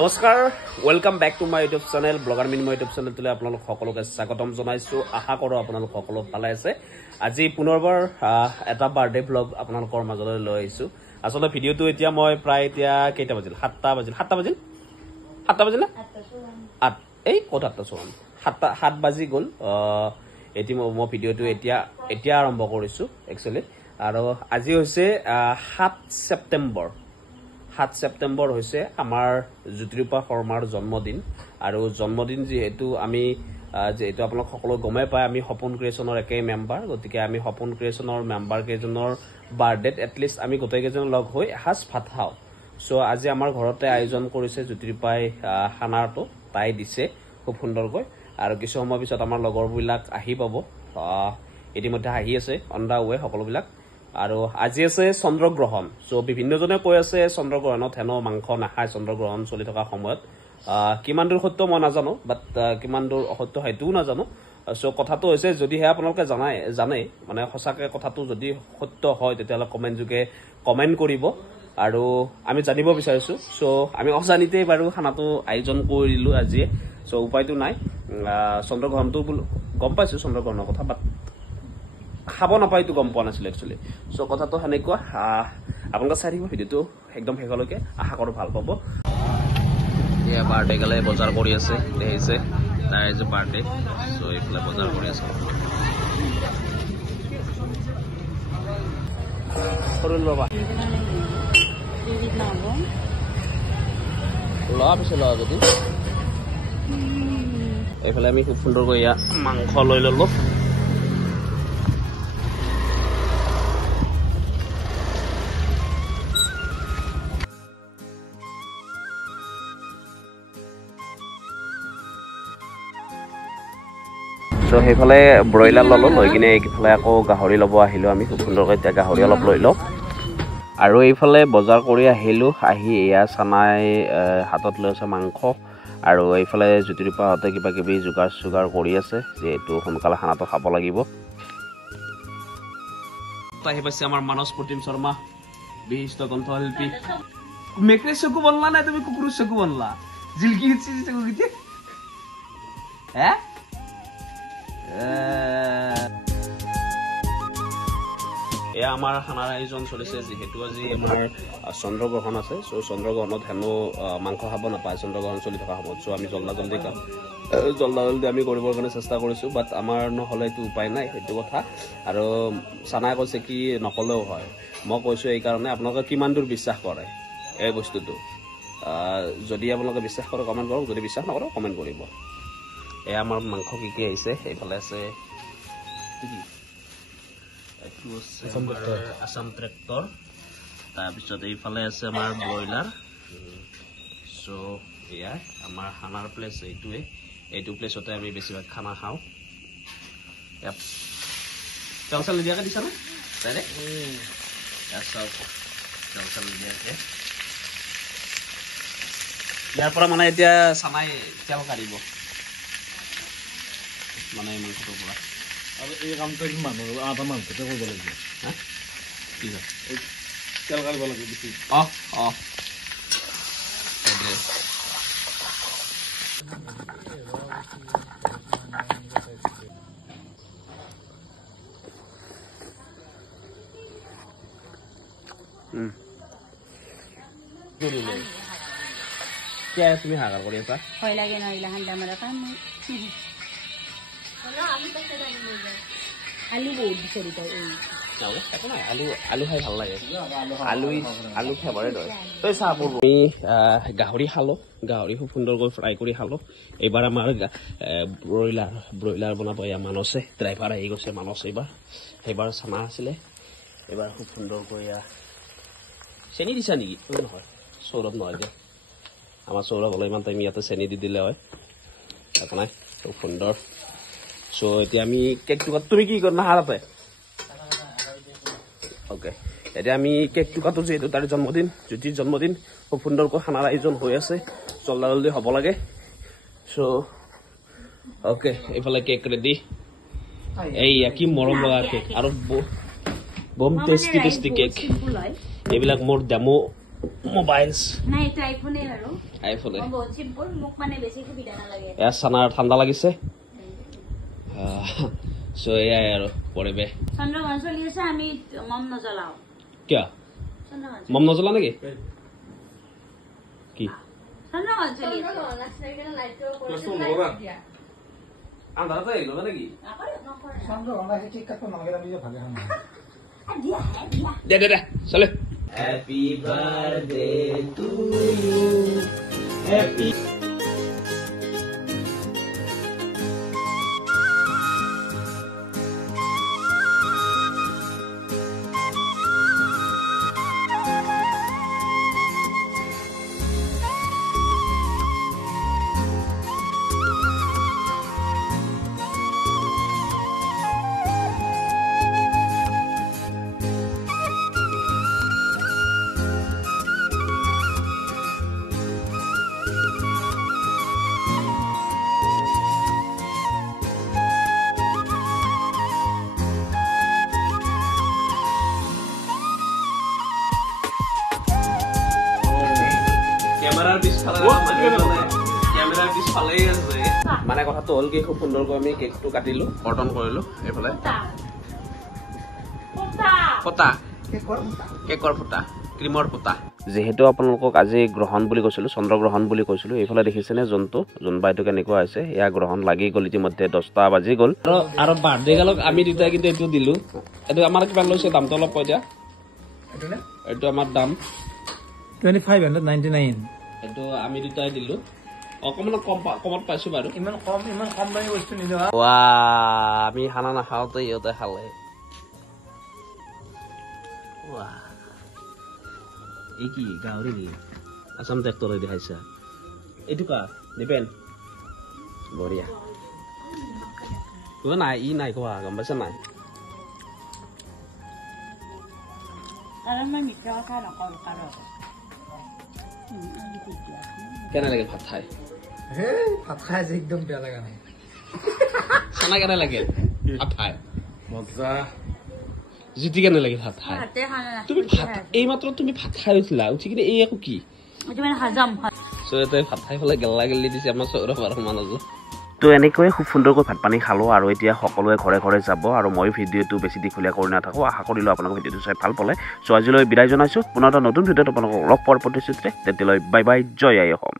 নমস্কাৰ welcome back to my YouTube channel blogger mini YouTube চেনেলটোলৈ আপোনালোক সকলোকে স্বাগতম জনাইছো আশা কৰো আপোনালোক সকলো ভালে আছে আজি পুনৰবাৰ এটা বাৰ্থডে ব্লগ আপোনালোকৰ মাজলৈ লৈ আহিছো আসলে ভিডিওটো এতিয়া মই প্ৰায় এতিয়া কেইটা বাজিল 7টা বাজিল না 8 এই কত 7 বাজি গল এটি মই ভিডিওটো এতিয়া আৰম্ভ কৰিছো একচুয়ালি আৰু আজি হৈছে 7 সেপ্টেম্বৰ হৈছে আমাৰ জ্যোতিৰূপা শৰ্মাৰ জন্মদিন আৰু জন্মদিন যেহেতু আমি যেহেতু আপোনালোক সকলো গমে পায় আমি সপোন ক্ৰিয়েচনৰ একেই মেম্বাৰ গতিকে আমি সপোন ক্ৰিয়েচনৰ মেম্বাৰ কেজনৰ বাৰ্থডেত এটলিষ্ট আমি গোটেইকেইজন লগ হৈ এসাঁজ ভাত খাওঁ সো আজি আমাৰ ঘৰতে আয়োজন কৰিছে জ্যোতিৰূপাই খানাটো তাই দিছে খুব সুন্দৰকৈ আৰু কিছু সময় পিছত আমাৰ লগৰবিলাক আহি পাব ইতিমধ্যে আহি আছে অন দা ৱে সকলোবিলাক আৰু আজি আছে চন্দ্ৰগ্ৰহণ সো বিভিন্নজনে কৈ আছে চন্দ্ৰগ্ৰহণত হেনো মাংস নাখায় চন্দ্ৰগ্ৰহণ চলি থকা সময়ত কিমান দূৰ সত্য মই নাজানো বাট কিমান দূৰ অসত্য হেতুও নাজানো সো কথাটো হৈছে যদি হে আপোনালোকে জানে মানে সঁচাকে কথাটো যদি সত্য হয় তেতিয়ালে কমেন্ট যোগে কমেন্ট কৰিব আৰু আমি জানিব বিচাৰিছো সো আমি অজানিতে বাৰু খানাটো আয়োজন কৰিলো আজি সো উপায়টো নাই চন্দ্ৰগ্ৰহণটো গম পাইছো চন্দ্ৰগ্ৰহণৰ কথা বাট খাব নাপাইতো গম পোৱা নাছিল একচুয়ালি সো কথাটো হেনেকুৱা আপোনালোকে চাই থাকিব ভিডিওটো একদম শেষলৈকে আশা কৰো ভাল পাব এয়া বাৰ্থডে গলে বজাৰ কৰি আছে দেখিছে তাই যে বাৰ্থডে সো এইফালে বজাৰ কৰি আছে সৰু লবা লোৱা পিছে লোৱা যদি এইফালে আমি খুব সুন্দৰকৈ ইয়া মাংস লৈ ললো তো সেইফালে ব্ৰইলাৰ ললো লৈ কিনে এইফালে আকৌ গাহৰি লব আহিলো আমি খুব সুন্দৰকৈ এতিয়া গাহৰি অলপ লৈ লওঁ আৰু এইফালে বজাৰ কৰি আহিলো আহি এয়া চানাই হাতত লৈ আছে মাংস আৰু এইফালে জ্যোতিৰূপা হতে কিবা কিবি যোগাৰ কৰি আছে যেহেতু সোনকালে খানাটো খাব লাগিব আহি পাইছে আমাৰ মানস প্ৰতিম শৰ্মা বিশিষ্ট কণ্ঠশিল্পী মেকৰে চকু বনলা নাই তুমি কুকুৰৰ চকু বনলা জিলকি চকু কিতে হে এয়া আমাৰ খানাৰ আয়োজন চলিছে যেহেতু আজি আমাৰ চন্দ্ৰগ্ৰহণ আছে সো চন্দ্ৰগ্ৰহণত হেনো মাংস খাব নাপায় চন্দ্ৰগ্ৰহণ চলি থকা সময়ত সো আমি জল্দি আমি কৰিবৰ কাৰণে চেষ্টা কৰিছো বাট আমাৰ নহলে এইটো উপায় নাই সেইটো কথা আৰু চানাই কৈছে কি নকলেও হয় মই কৈছো এই কাৰণে আপোনালোকে কিমান দূৰ বিশ্বাস কৰে এই বস্তুটো যদি আপোনালোকে বিশ্বাস কৰে কমেন্ট কৰক যদি বিশ্বাস নকৰে কমেন্ট কৰিব এয়া আমাৰ মাংস কি আহিছে এইফালে আছে আসাম ট্ৰেক্টৰ তাৰপিছত এইফালে আছে আমাৰ ব্ৰইলাৰ সো এয়া আমাৰ খানাৰ প্লেচ এইটো প্লেচতে আমি বেছিভাগ খানা খাওঁ চাউল নিদিয়াকে দিছা ন ডাইৰেক্ট চাউল নিদিয়াকে ইয়াৰ পৰা মানে এতিয়া চানাই তেল কাঢ়িব মানে মাংসটোৰ পৰা আৰু এই কামটো মানুহ আধা মাংসতে কৰিব লাগিব হা কি হয় তেল কাঢ়িব লাগিব বেছি তুমি হাগাৰ কৰি আছা ভয় লাগে ন এইগিলা হান্দা মাৰা কাম আলু বহুত বিচাৰি পাই আলু খাই ভাল লাগে আলু ফেভাৰেট হয় তই চাহ আমি গাহৰি খালো গাহৰি খুব সুন্দৰকৈ ফ্ৰাই কৰি খালো এইবাৰ আমাৰ ব্ৰইলাৰ বনাব এয়া মানসে ড্ৰাইভাৰ আহি গৈছে মানস এইবাৰ চানা আছিলে এইবাৰ খুব সুন্দৰকৈ এয়া চেনি দিছা নেকি নহয় সৌৰভ নহয় যে আমাৰ সৌৰভ হলে ইমান টাইম ইয়াতে চেনি দি দিলে হয় একো নাই খুব সুন্দৰ সো এতিয়া আমি কেকটো তুমি কি কৰা নাহাৰতে ওকে এতিয়া আমি কেকটো কাটো যেহেতু তাৰ জন্মদিন জ্যোতিৰ জন্মদিন খুব সুন্দৰকৈ খানাৰ আয়োজন হৈ আছে জল্দি হ'ব লাগে সো ওকে এইফালে কেক ৰেডি এইয়া কি মৰম লগা কেক আৰু বম টেষ্টি কেক এইবিলাক মোৰ ডেমো মোবাইলছ নাই এটা আইফোনে আৰু আইফোনে বহুত সিম্পল মোক মানে বেছি সুবিধা নালাগে এয়া চানাৰ ঠাণ্ডা লাগিছে সো এয়াই আৰু পৰিৱেশ চন্দ্ৰগ্ৰহণ চলি আছে আমি মম নজ্বলাও কিয় মম নজ্বলা নেকি কি চন্দ্ৰগ্ৰহণ চলি আছে আন্ধাৰতে আহিলো নেকি দে দে দে চলে happy birthday to you happy কেমেৰাৰ পিছফালেই আছে মানে কথাটো হ'ল কি খুব সুন্দৰকৈ আমি কেকটো কাটিলো কৰ্তন কৰিলো এইফালে ফটা কেকৰ ফটা ক্ৰীমৰ ফটা যিহেতু আপোনালোকক আজি গ্ৰহণ বুলি কৈছিলো চন্দ্ৰগ্ৰহণ বুলি কৈছিলো এইফালে দেখিছেনে জন্তু জোনবাইটো কেনেকুৱা হৈছে এয়া গ্ৰহণ লাগি গ'ল ইতিমধ্যে 10টা বাজি গ'ল আৰু বাৰ্থডে গালক আমি দুটাই কিন্তু এইটো দিলো এইটো আমাৰ কিমান লৈছে দামটো অলপ কৈ দিয়া এইটো আমাৰ দাম 2599 এইটো আমি দুটাই দিলো অকমান কমত পাইছো বাৰু ইমান কম দামী বস্তু নিলো ৱা আমি খানা নাখাওঁতে ইহঁতে খালে ৱা এই কি গাহৰি কি আসাম ট্ৰেক্টৰে দেখাইছা এইটো কা দিপেন বঢ়িয়া কিবা নাই ই নাই কোৱা গম পাইছা নাই কাৰণ মই মিঠা কথা নকওঁ কাৰণ কেনে লাগে ভাত খাই ভাত খাই যে একদম বেয়া লগা নাই খানা কেনে লাগে ভাত খাই মজা জিতি কেনে লাগে ভাত খাই হাতে খানা তুমি ভাত এইমাত্ৰ তুমি ভাত খাই উঠিলা উঠি কিনে এই একো কি এইটো মানে হজম ইয়াতে ভাত খাই পেলাই গেলা গেলি দিছে আমাৰ চৌৰভ আৰু মানুহজন তো এনেকৈয়ে খুব সুন্দৰকৈ ভাত পানী খালোঁ আৰু এতিয়া সকলোৱে ঘৰে ঘৰে যাব আৰু মই ভিডিঅ'টো বেছি দীঘলীয়া কৰি নাথাকোঁ আশা কৰিলোঁ আপোনালোকে ভিডিঅ'টো চাই ভাল পালে চ' আজিলৈ বিদায় জনাইছোঁ পুনৰ এটা নতুন ভিডিঅ'ত আপোনালোকক লগ পোৱাৰ প্ৰতিশ্ৰুতিৰে তেতিয়ালৈ বাই বাই জয় আই অসম।